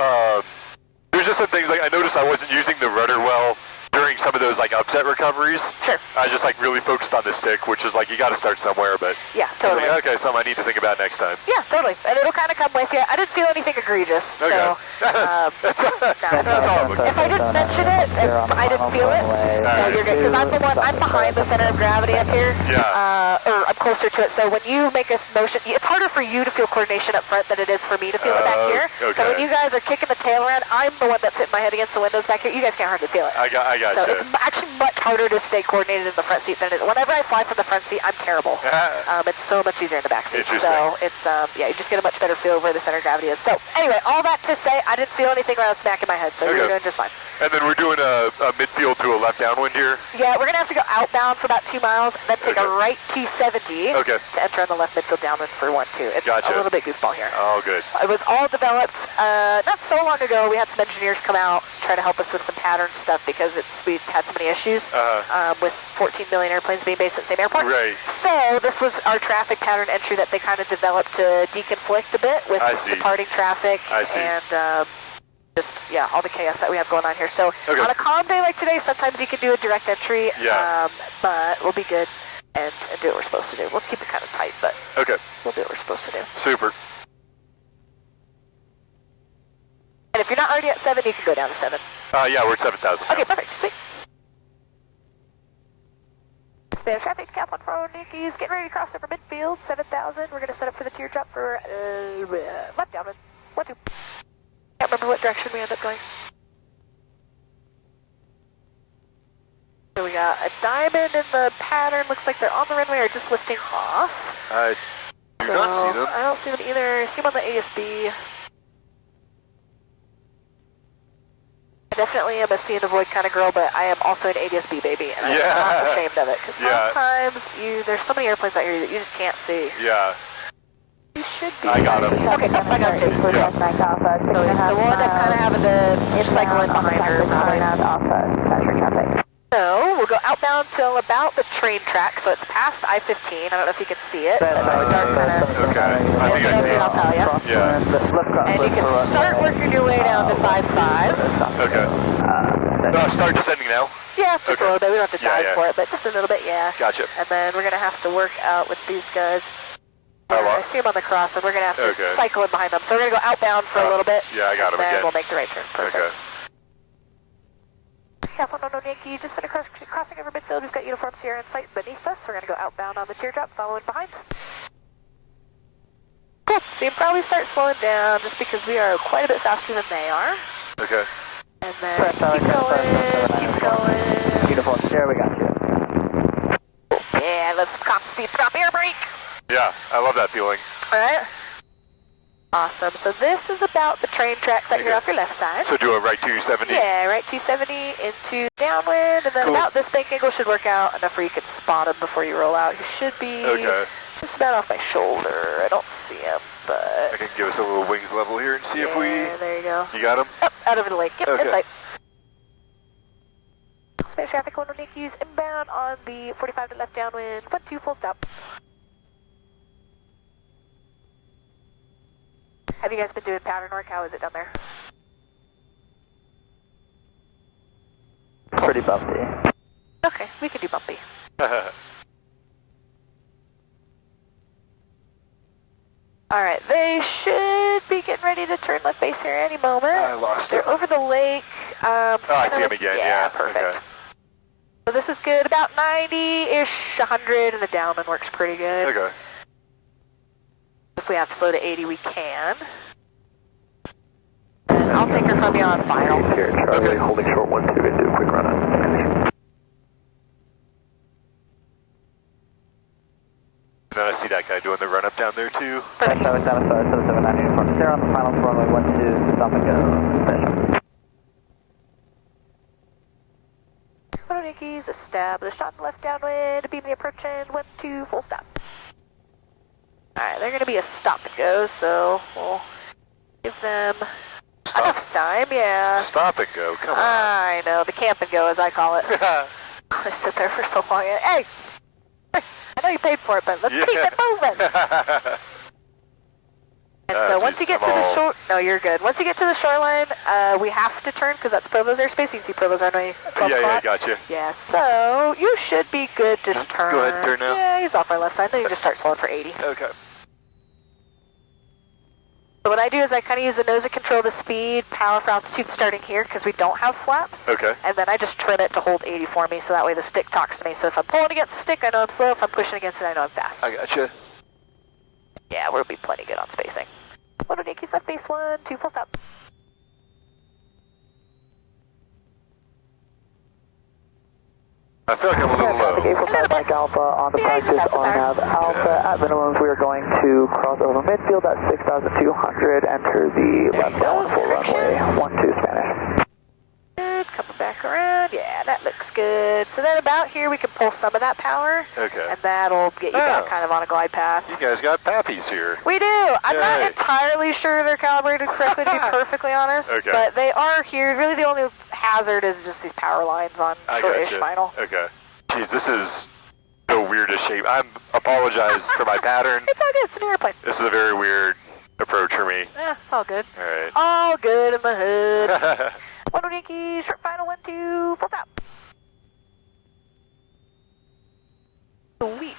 There's just some things, like I noticed I wasn't using the rudder well during some of those like upset recoveries. Sure. I just like really focused on the stick, which is like you got to start somewhere, but Yeah, I was totally. like, okay, something I need to think about next time. Yeah, totally. And it'll kind of come with you. I didn't feel anything egregious, Okay. so... That's no. all I'm looking If I didn't mention it, I didn't feel it, so you're good. Because I'm behind the center of gravity up here. Yeah. Or I'm closer to it, so when you make a motion, it's harder for you to feel coordination up front than it is for me to feel it back here. So okay. when you guys are kicking the tail around, I'm the one that's hitting my head against the windows back here. You guys can't hardly feel it. I got So you. it's actually much harder to stay coordinated in the front seat than it is. Whenever I fly from the front seat, I'm terrible. It's so much easier in the back seat. Interesting. So it's, you just get a much better feel of where the center of gravity is. So anyway, all that to say, I didn't feel anything when I was smacking my head, so Okay. you're doing just fine. And then we're doing a midfield to a left downwind here? Yeah, we're going to have to go outbound for about 2 miles, and then take a right 270 Okay. to enter on the left midfield downwind for 1-2. It's Gotcha. a little bit goofball here. Oh, good. It was all developed not so long ago. We had some engineers come out, try to help us with some pattern stuff because we've had so many issues with 14 million airplanes being based at the same airport. Right. So this was our traffic pattern entry that they kind of developed to deconflict a bit with departing traffic and just, yeah, all the chaos that we have going on here. So on a calm day like today, sometimes you can do a direct entry, but we'll be good and do what we're supposed to do. We'll keep it kind of tight, but we'll do what we're supposed to do. Super. And if you're not already at 7, you can go down to 7. Yeah, we're at 7,000 now. Okay, perfect. Sweet. Spanish traffic, Decathlon for Yankees. Getting ready to cross over midfield, 7,000. We're going to set up for the teardrop for left downwind. 1-2. Can't remember what direction we end up going. So we got a diamond in the pattern. Looks like they're on the runway or just lifting off. I do not see them. I don't see them either. I see them on the ASB. I definitely am a see and avoid kind of girl, but I am also an ADS-B baby, and I'm not ashamed of it, because sometimes there's so many airplanes out here that you just can't see. Yeah. You should be. I got him. Okay, I got him too. Yeah. So we'll end up kind of having to cycle in behind her. So we'll go outbound till about the train track, so it's past I-15. I don't know if you can see it, but dark kind of. Okay. I think I see it. I'll tell you. Yeah. And you can start working your way down to 5-5. Okay. Start descending now? Yeah, just a little bit. We don't have to dive for it, but just a little bit, yeah. Gotcha. And then we're going to have to work out with these guys. I see them on the cross, and we're going to have to cycle in behind them. So we're going to go outbound for a little bit. Yeah, I got them again. And we'll make the right turn. Perfect. Okay. Decathlon on Yankee, just finished crossing over midfield. We've got uniform Sierra in sight beneath us. We're going to go outbound on the teardrop, following behind. Cool. So you can probably start slowing down just because we are quite a bit faster than they are. Okay. And then keep going. Uniform Sierra, we got you. Yeah, let's constant speed, drop air brake. Yeah, I love that feeling. All right. Awesome. So this is about the train tracks that you're off your left side. So do a right 270? Yeah, right 270 into downwind, and then about this bank angle should work out enough where you can spot him before you roll out. He should be just about off my shoulder. I don't see him, but... I can give us a little wings level here and see if we... there you go. You got him? Up, out over the lake. Yep, in sight. Spanish traffic, 1 Yankees, inbound on the 45 to left downwind. 1-2, full stop. Have you guys been doing pattern work? How is it down there? Pretty bumpy. Okay, we can do bumpy. Alright, they should be getting ready to turn left base here any moment. I lost They're over the lake. I see him again, yeah. Perfect. Okay. So this is good, about 90-ish, 100, and the downwind works pretty good. Okay. If we have to slow to 80, we can. And I'll take her from you on final. Here, Charlie, holding short 1-2, do a quick run on. And then I see that guy doing the run up down there too. 779 uniform Sierra on the final runway 12, stop and go. Finish. Yankees established on the left downwind, beam the approach end, 1-2, full stop. Alright, they're going to be a stop and go, so we'll give them enough time, yeah. Stop and go, come on. I know, the camp and go as I call it. I sit there for so long. Hey! I know you paid for it, but let's keep it moving! And so once you get to the shore, no, you're good. Once you get to the shoreline, we have to turn because that's Provo's airspace. You can see Provo's runway 12 o'clock. Yeah, gotcha. Yeah, so you should be good to turn. Go ahead and turn now. Yeah, he's off my left side. Then you just start slowing for 80. Okay. So what I do is I kind of use the nose to control the speed, power for altitude starting here because we don't have flaps. Okay. And then I just trim it to hold 80 for me so that way the stick talks to me. So if I'm pulling against the stick, I know I'm slow. If I'm pushing against it, I know I'm fast. I gotcha. Yeah, we'll be plenty good on spacing. 1 Yankees left base 1-2, full stop. I feel like I'm a little low. Mike Alpha on the practice on nav Alpha. At minimums, we are going to cross over midfield at 6,200, enter the left down full runway 12 Spanish. Good, that looks good. So then about here we can pull some of that power. Okay. And that'll get you back kind of on a glide path. You guys got pappies here. We do. I'm not entirely sure they're calibrated correctly, to be perfectly honest. Okay. But they are here. Really the only hazard is just these power lines on short-ish final. Okay. Jeez, this is the weirdest shape. I apologize for my pattern. It's all good. It's an airplane. This is a very weird approach for me. Yeah, it's all good. All right. All good in the hood. 1 Yankee, short final 1-2, full top. Sweet.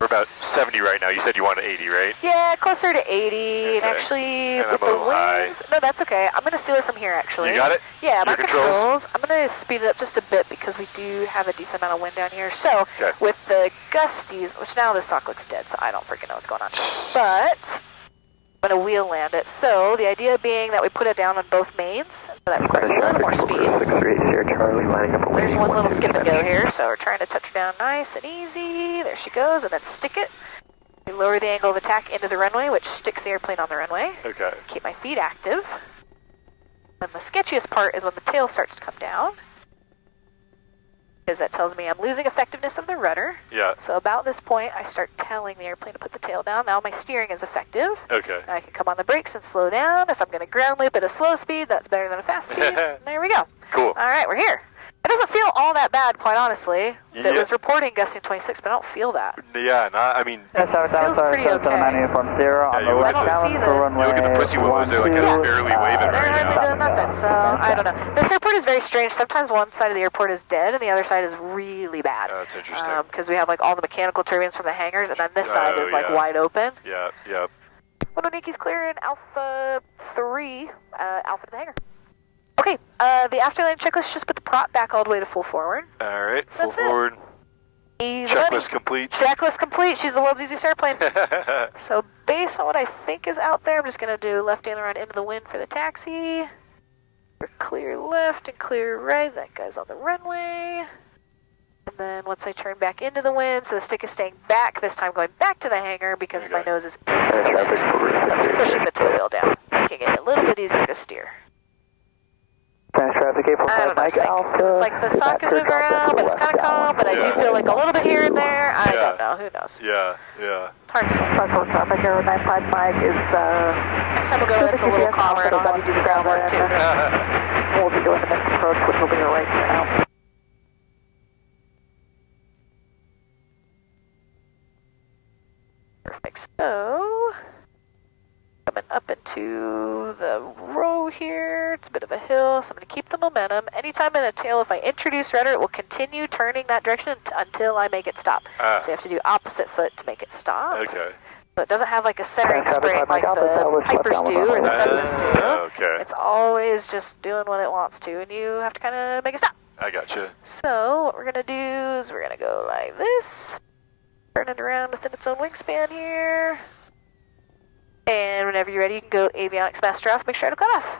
We're about 70 right now. You said you wanted 80, right? Yeah, closer to 80. Okay. And actually, And with I'm a the little high. wings, no, that's okay. I'm gonna steal it from here, actually. You got it? Yeah, Your my controls? controls. I'm gonna speed it up just a bit because we do have a decent amount of wind down here. So, Okay. with the gusties, which now this sock looks dead, so I don't freaking know what's going on. But I'm gonna wheel land it. So the idea being that we put it down on both mains, so that requires a little more speed. 638 Sierra Charlie lining up a There's wing, one little 12 skip and go dispatch. here, so we're trying to touch her down nice and easy. There she goes, and then stick it. We lower the angle of attack into the runway, which sticks the airplane on the runway. Okay. Keep my feet active. And the sketchiest part is when the tail starts to come down, because that tells me I'm losing effectiveness of the rudder. Yeah. So about this point, I start telling the airplane to put the tail down. Now my steering is effective. Okay. Now I can come on the brakes and slow down. If I'm going to ground loop at a slow speed, that's better than a fast speed. And there we go. Cool. All right, we're here. It doesn't feel all that bad, quite honestly. Yeah. It was reporting gusting 26, but I don't feel that. Yeah, I mean, Feels pretty okay. 779 uniform 0 on Yeah, the you look left at the- down for runway. you look at the pussy willows, they're like barely waving They're right hardly now. doing nothing, so I don't know. This airport is very strange. Sometimes one side of the airport is dead and the other side is really bad. Oh, that's interesting. Because we have like all the mechanical turbines from the hangars, and then this side is like yeah. wide open. Yeah, yep. One Yankee clearing Alpha 3, Alpha to the hangar. Okay, the afterland checklist, just put the prop back all the way to full forward. All right, full That's it. forward. Easy Checklist money. complete. Checklist complete. She's the world's easiest airplane. So based on what I think is out there, I'm just going to do left aileron into the wind for the taxi. We're clear left and clear right. That guy's on the runway. And then once I turn back into the wind, so the stick is staying back, this time going back to the hangar because my nose is into the wind. That's pushing the tail wheel down, making it a little bit easier to steer. Fast traffic I don't 845 know, Mike Alpha. it's like the sock is moving around, but it's kind of calm, but I do feel like a little bit here and there. I don't know, who knows. Yeah, yeah. Hard to say. Traffic Aero 95 Mike is, Next time we'll go, it's a little calmer and I'll have you do the ground work too. we'll be doing the next approach, which will be your right now. Perfect. So, coming up into the row here, it's a bit of a hill, so I'm going to keep the momentum. Anytime in a tail, if I introduce rudder, it will continue turning that direction until I make it stop. So you have to do opposite foot to make it stop. Okay. So it doesn't have like a centering spring like the Pipers do or the Cessnas do. Okay. It's always just doing what it wants to, and you have to kind of make it stop. I gotcha. So what we're going to do is we're going to go like this. Turn it around within its own wingspan here. And whenever you're ready, you can go avionics master off. Make sure to cut off.